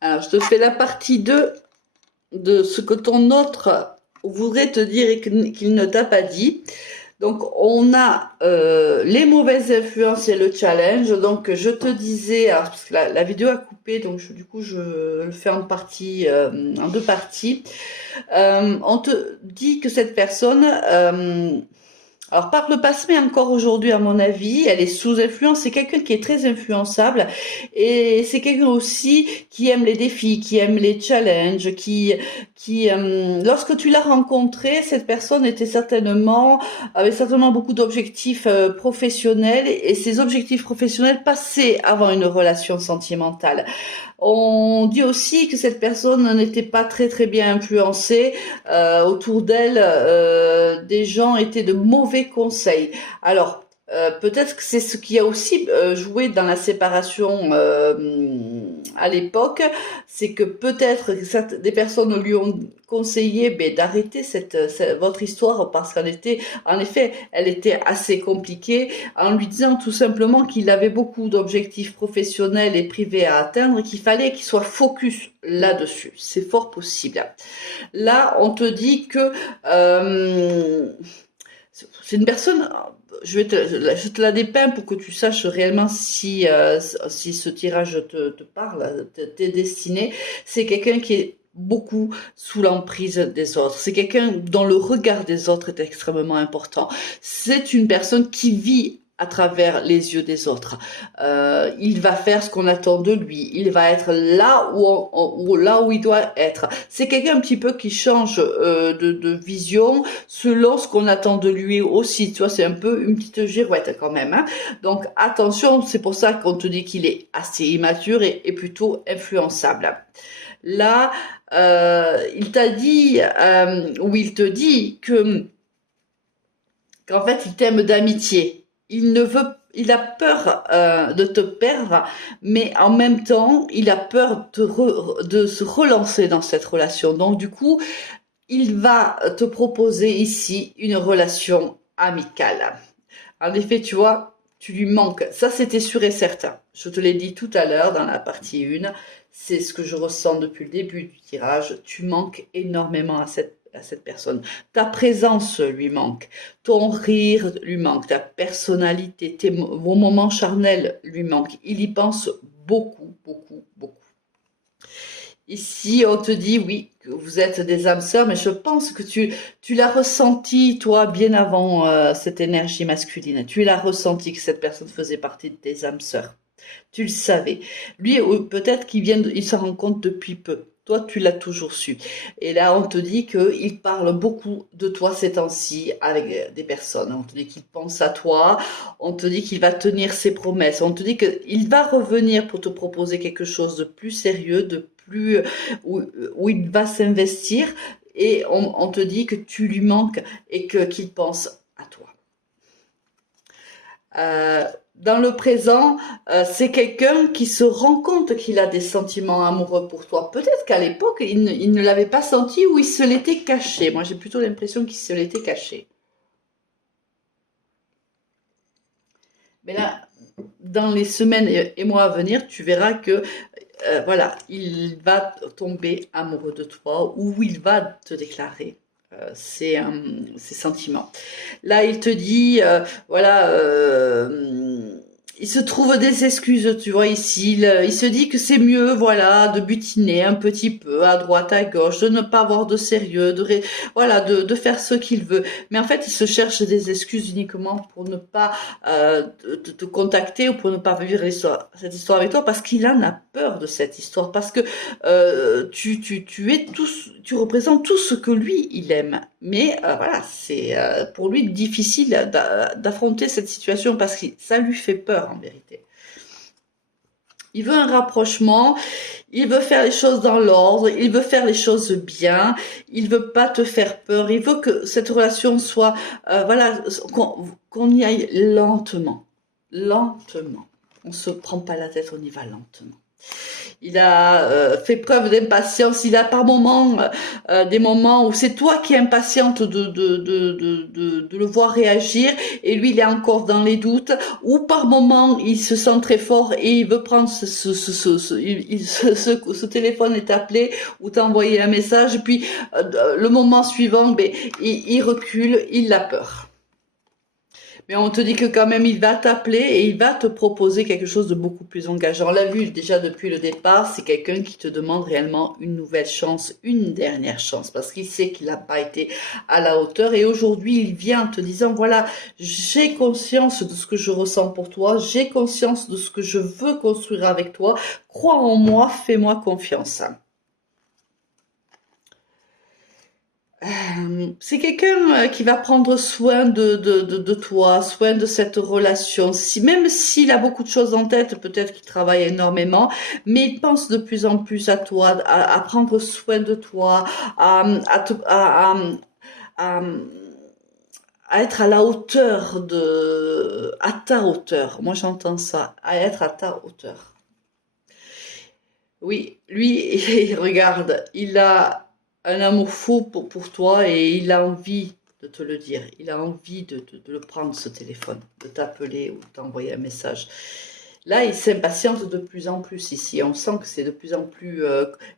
Alors, je te fais la partie 2 de ce que ton autre voudrait te dire et qu'il ne t'a pas dit. Donc, on a les mauvaises influences et le challenge. Donc, je te disais, alors, parce que la vidéo a coupé, donc du coup, je le fais en partie, en deux parties. On te dit que cette personne, alors par le passé, mais encore aujourd'hui à mon avis, elle est sous influence. C'est quelqu'un qui est très influençable et c'est quelqu'un aussi qui aime les défis, qui aime les challenges, lorsque tu l'as rencontré, cette personne avait certainement beaucoup d'objectifs professionnels et ces objectifs professionnels passaient avant une relation sentimentale. On dit aussi que cette personne n'était pas très très bien influencée. Autour d'elle, des gens étaient de mauvais conseils. Alors, peut-être que c'est ce qui a aussi joué dans la séparation à l'époque, c'est que peut-être que des personnes lui ont conseillé d'arrêter votre histoire parce en effet, elle était assez compliquée, en lui disant tout simplement qu'il avait beaucoup d'objectifs professionnels et privés à atteindre, qu'il fallait qu'il soit focus là-dessus. C'est fort possible. Là, on te dit que c'est une personne. Je te la dépeins pour que tu saches réellement si ce tirage te parle, t'est destiné. C'est quelqu'un qui est beaucoup sous l'emprise des autres. C'est quelqu'un dont le regard des autres est extrêmement important. C'est une personne qui vit à travers les yeux des autres. Il va faire ce qu'on attend de lui. Il va être là où il doit être. C'est quelqu'un un petit peu qui change de vision selon ce qu'on attend de lui aussi. Tu vois, c'est un peu une petite girouette quand même. Hein. Donc attention, c'est pour ça qu'on te dit qu'il est assez immature et plutôt influençable. Là, il t'a dit, ou il te dit qu'en fait, il t'aime d'amitié. Il a peur de te perdre, mais en même temps, il a peur de se relancer dans cette relation. Donc, du coup, il va te proposer ici une relation amicale. En effet, tu vois, tu lui manques. Ça, c'était sûr et certain. Je te l'ai dit tout à l'heure dans la partie 1. C'est ce que je ressens depuis le début du tirage. Tu manques énormément à cette personne. Ta présence lui manque. Ton rire lui manque. Ta personnalité, vos moments charnels lui manquent. Il y pense beaucoup, beaucoup, beaucoup. Ici, on te dit, oui, que vous êtes des âmes sœurs, mais je pense que tu l'as ressenti, toi, bien avant cette énergie masculine. Tu l'as ressenti que cette personne faisait partie de tes âmes sœurs. Tu le savais. Lui, peut-être il s'en rend compte depuis peu. Toi, tu l'as toujours su. Et là, on te dit qu'il parle beaucoup de toi ces temps-ci avec des personnes. On te dit qu'il pense à toi. On te dit qu'il va tenir ses promesses. On te dit qu'il va revenir pour te proposer quelque chose de plus sérieux, où il va s'investir. Et on te dit que tu lui manques et qu'il pense à toi. Dans le présent, c'est quelqu'un qui se rend compte qu'il a des sentiments amoureux pour toi. Peut-être qu'à l'époque, il ne l'avait pas senti ou il se l'était caché. Moi, j'ai plutôt l'impression qu'il se l'était caché. Mais là, dans les semaines et mois à venir, tu verras que voilà, il va tomber amoureux de toi ou il va te déclarer ses sentiments. Là, il te dit, voilà, il se trouve des excuses, tu vois, ici. Il se dit que c'est mieux, voilà, de butiner un petit peu à droite, à gauche, de ne pas avoir de sérieux, voilà, de faire ce qu'il veut. Mais en fait, il se cherche des excuses uniquement pour ne pas te contacter ou pour ne pas vivre cette histoire avec toi, parce qu'il en a peur de cette histoire, parce que tu représentes tout ce que lui, il aime. Mais voilà, c'est pour lui difficile d'affronter cette situation parce que ça lui fait peur en vérité. Il veut un rapprochement, il veut faire les choses dans l'ordre, il veut faire les choses bien, il veut pas te faire peur, il veut que cette relation soit, voilà, qu'on y aille lentement, lentement. On se prend pas la tête, on y va lentement. Il a fait preuve d'impatience. Il a par moments des moments où c'est toi qui es impatiente de le voir réagir et lui il est encore dans les doutes. Ou par moments il se sent très fort et il veut prendre ce téléphone et t'appeler ou t'envoyer un message. Et puis le moment suivant, ben, il recule, il a peur. Mais on te dit que quand même, il va t'appeler et il va te proposer quelque chose de beaucoup plus engageant. On l'a vu déjà depuis le départ, c'est quelqu'un qui te demande réellement une nouvelle chance, une dernière chance, parce qu'il sait qu'il n'a pas été à la hauteur. Et aujourd'hui, il vient en te disant, voilà, j'ai conscience de ce que je ressens pour toi, j'ai conscience de ce que je veux construire avec toi, crois en moi, fais-moi confiance. C'est quelqu'un qui va prendre soin de toi, soin de cette relation. Si, même s'il a beaucoup de choses en tête, peut-être qu'il travaille énormément, mais il pense de plus en plus à toi, à prendre soin de toi, à, te- à- à être à la hauteur à ta hauteur. Moi, j'entends ça, à être à ta hauteur. Oui, lui, regarde, il a un amour fou pour toi et il a envie de te le dire. Il a envie de le prendre, ce téléphone, de t'appeler ou de t'envoyer un message. Là, il s'impatiente de plus en plus ici. On sent que c'est de plus en plus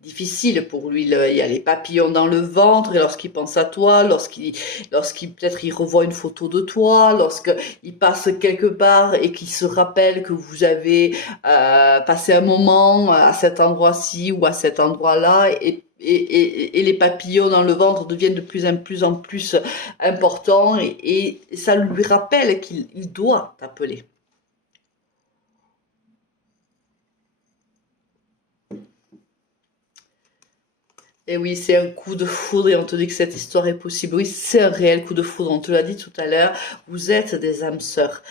difficile pour lui. Il y a les papillons dans le ventre et lorsqu'il pense à toi, lorsqu'il peut-être il revoit une photo de toi, lorsqu'il passe quelque part et qu'il se rappelle que vous avez passé un moment à cet endroit-ci ou à cet endroit-là et les papillons dans le ventre deviennent de plus en plus importants et ça lui rappelle qu'il doit t'appeler. Et oui, c'est un coup de foudre et on te dit que cette histoire est possible. Oui, c'est un réel coup de foudre. On te l'a dit tout à l'heure. Vous êtes des âmes sœurs.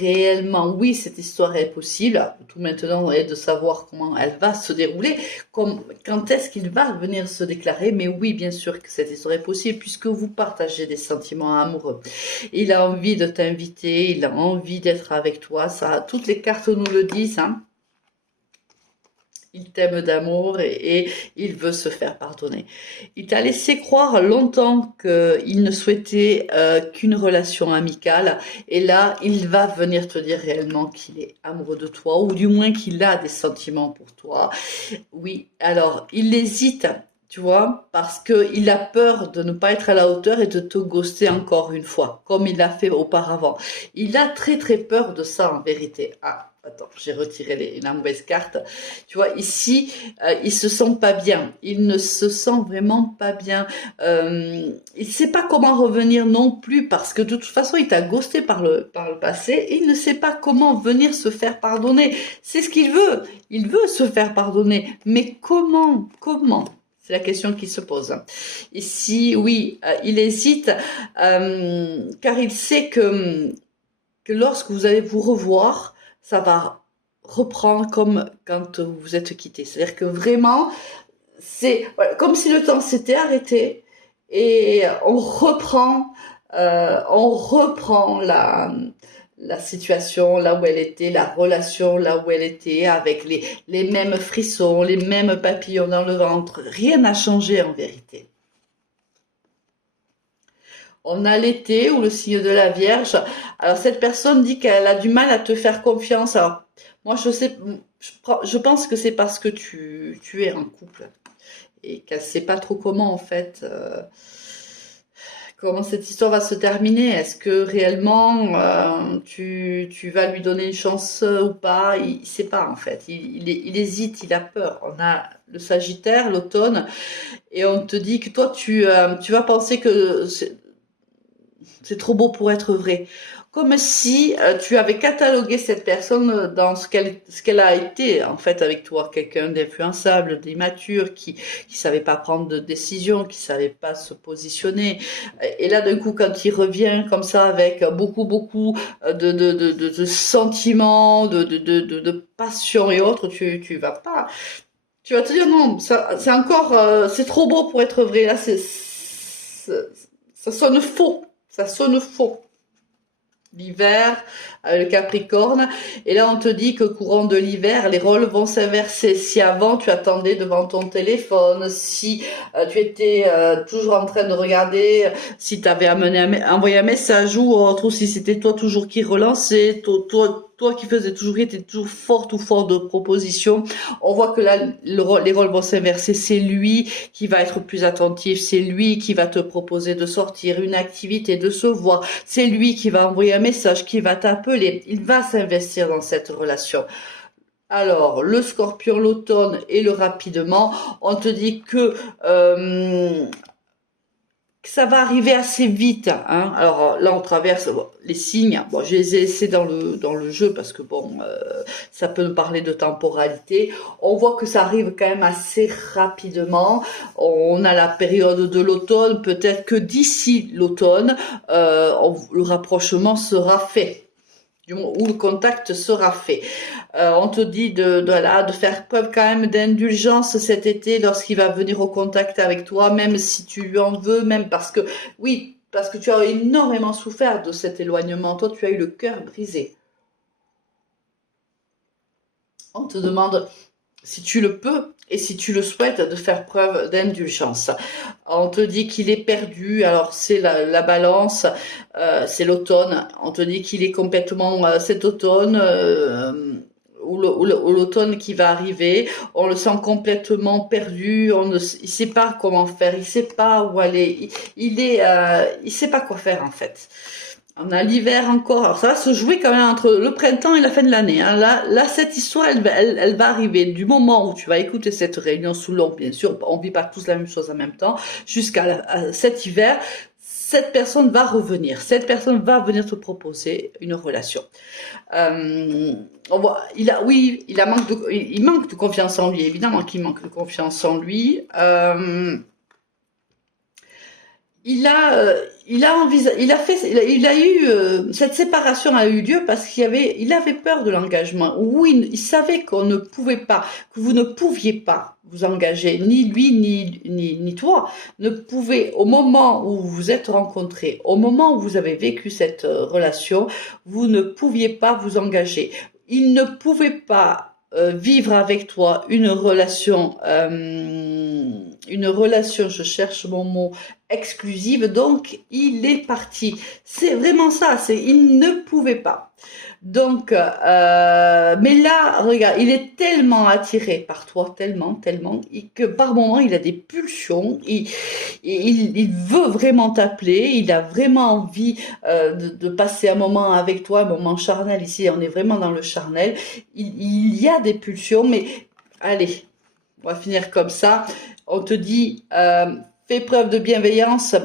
Réellement, oui, cette histoire est possible. Tout maintenant est de savoir comment elle va se dérouler, quand est-ce qu'il va venir se déclarer. Mais oui, bien sûr que cette histoire est possible puisque vous partagez des sentiments amoureux. Il a envie de t'inviter, il a envie d'être avec toi. Ça, toutes les cartes nous le disent, hein. Il t'aime d'amour et il veut se faire pardonner. Il t'a laissé croire longtemps qu'il ne souhaitait qu'une relation amicale. Et là, il va venir te dire réellement qu'il est amoureux de toi, ou du moins qu'il a des sentiments pour toi. Oui, alors, il hésite, tu vois, parce qu'il a peur de ne pas être à la hauteur et de te ghoster encore une fois, comme il l'a fait auparavant. Il a très très peur de ça en vérité. Ah, attends, j'ai retiré la mauvaise carte. Tu vois, ici, il se sent pas bien. Il ne se sent vraiment pas bien. Il sait pas comment revenir non plus parce que de toute façon, il t'a ghosté par le passé. Et il ne sait pas comment venir se faire pardonner. C'est ce qu'il veut. Il veut se faire pardonner. Mais comment? Comment? C'est la question qui se pose. Ici, oui, il hésite car il sait que lorsque vous allez vous revoir, ça va reprendre comme quand vous vous êtes quittés. C'est-à-dire que vraiment, c'est voilà, comme si le temps s'était arrêté et on reprend la situation là où elle était, la relation là où elle était, avec les mêmes frissons, les mêmes papillons dans le ventre. Rien n'a changé en vérité. On a l'été ou le signe de la Vierge. Alors cette personne dit qu'elle a du mal à te faire confiance. Alors moi je sais, je pense que c'est parce que tu es en couple et qu'elle sait pas trop comment en fait comment cette histoire va se terminer. Est-ce que réellement tu vas lui donner une chance ou pas? Il sait pas en fait. Il hésite, il a peur. On a le Sagittaire, l'automne, et on te dit que toi tu vas penser que c'est trop beau pour être vrai. Comme si tu avais catalogué cette personne dans ce qu'elle a été en fait avec toi, quelqu'un d'influençable, d'immature, qui savait pas prendre de décision, qui savait pas se positionner. Et là d'un coup, quand il revient comme ça avec beaucoup de sentiments, de passion et autres, tu vas pas, tu vas te dire non, ça c'est encore, c'est trop beau pour être vrai. Là, ça sonne faux. Ça sonne faux. l'hiver, le Capricorne, et là on te dit que courant de l'hiver, les rôles vont s'inverser. Si avant tu attendais devant ton téléphone, si tu étais toujours en train de regarder, si tu avais envoyé un message ou autre, ou si c'était toi toujours qui relançais, toi qui faisais toujours, qui était toujours forte ou fort de propositions, on voit que là les rôles vont s'inverser. C'est lui qui va être plus attentif, c'est lui qui va te proposer de sortir une activité, de se voir, c'est lui qui va envoyer un message, qui va t'appeler, il va s'investir dans cette relation. Alors, le Scorpion, l'automne et le rapidement, on te dit que ça va arriver assez vite, hein. Alors là, on traverse les signes. Bon, je les ai laissés dans le jeu parce que bon, ça peut nous parler de temporalité. On voit que ça arrive quand même assez rapidement. On a la période de l'automne. Peut-être que d'ici l'automne, le rapprochement sera fait, où le contact sera fait. On te dit de faire preuve quand même d'indulgence cet été lorsqu'il va venir au contact avec toi, même si tu lui en veux, même parce que, oui, parce que tu as énormément souffert de cet éloignement. Toi, tu as eu le cœur brisé. On te demande, si tu le peux et si tu le souhaites, de faire preuve d'indulgence. On te dit qu'il est perdu, alors c'est la balance, c'est l'automne. On te dit qu'il est complètement, cet automne, ou l'automne qui va arriver, on le sent complètement perdu, il sait pas comment faire, il sait pas où aller, il sait pas quoi faire en fait. On a l'hiver encore. Alors ça va se jouer quand même entre le printemps et la fin de l'année, hein. Là, cette histoire, elle va arriver du moment où tu vas écouter cette réunion sous l'ombre, bien sûr, on vit pas tous la même chose en même temps, jusqu'à cet hiver. Cette personne va revenir. Cette personne va venir te proposer une relation. On voit, il manque de confiance en lui. Évidemment qu'il manque de confiance en lui. Il a eu cette séparation a eu lieu parce il avait peur de l'engagement. Oui, il savait qu'on ne pouvait pas, que vous ne pouviez pas vous engager, ni lui ni toi ne pouvez, au moment où vous vous êtes rencontrés, au moment où vous avez vécu cette relation, vous ne pouviez pas vous engager. Il ne pouvait pas vivre avec toi une relation, je cherche mon mot, exclusive, donc il est parti. C'est vraiment ça, il ne pouvait pas. Donc, mais là, regarde, il est tellement attiré par toi, tellement, que par moment, il a des pulsions, il veut vraiment t'appeler, il a vraiment envie de passer un moment avec toi, un moment charnel. Ici, on est vraiment dans le charnel. Il y a des pulsions, mais allez, on va finir comme ça. On te dit... fais preuve de bienveillance,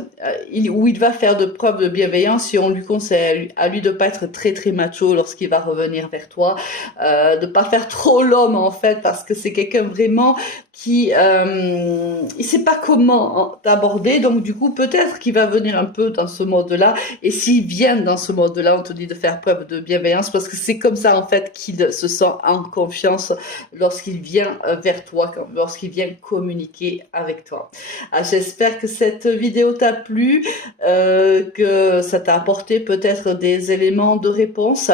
où il va faire de preuve de bienveillance, et on lui conseille à lui de pas être très macho lorsqu'il va revenir vers toi, de pas faire trop l'homme en fait, parce que c'est quelqu'un vraiment qui il sait pas comment t'aborder, donc du coup peut-être qu'il va venir un peu dans ce mode-là, et s'il vient dans ce mode-là, on te dit de faire preuve de bienveillance, parce que c'est comme ça en fait qu'il se sent en confiance lorsqu'il vient vers toi, lorsqu'il vient communiquer avec toi. J'espère que cette vidéo t'a plu, que ça t'a apporté peut-être des éléments de réponse.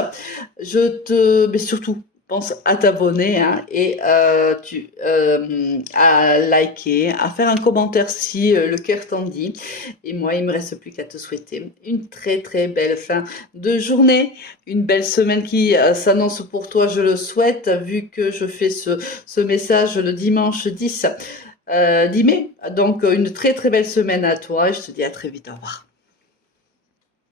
Mais surtout, pense à t'abonner, hein, et à liker, à faire un commentaire si le cœur t'en dit. Et moi, il me reste plus qu'à te souhaiter une très belle fin de journée, une belle semaine qui s'annonce pour toi, je le souhaite, vu que je fais ce message le dimanche 10 mai. Donc une très belle semaine à toi et je te dis à très vite, au revoir.